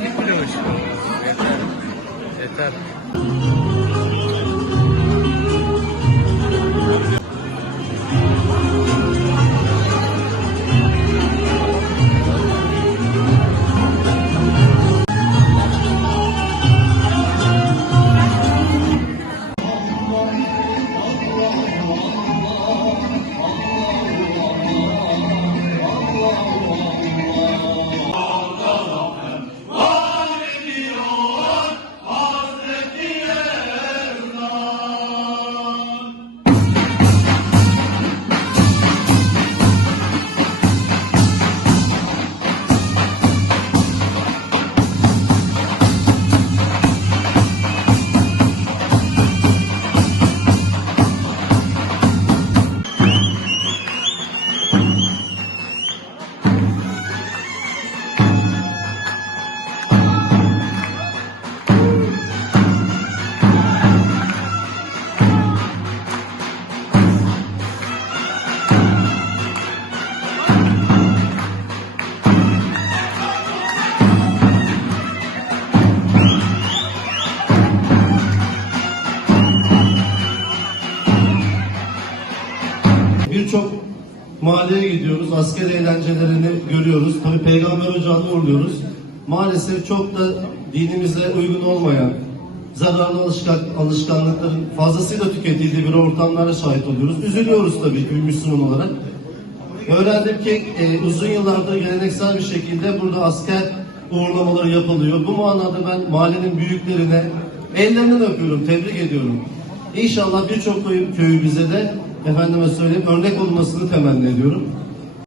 Bilmiyorum işte. Yeter. Yeter. Birçok mahalleye gidiyoruz, asker eğlencelerini görüyoruz. Tabi Peygamber Ocağı'nı uğurluyoruz. Maalesef çok da dinimize uygun olmayan, zararlı alışkan, alışkanlıkların fazlasıyla tüketildiği bir ortamlara şahit oluyoruz. Üzülüyoruz tabii ki Müslüman olarak. Öğrendim ki e, uzun yıllardır geleneksel bir şekilde burada asker uğurlamaları yapılıyor. Bu manada ben mahallenin büyüklerine ellerinden öpüyorum, tebrik ediyorum. İnşallah birçok köy, köyü bize de efendime söyleyeyim örnek olmasını temenni ediyorum.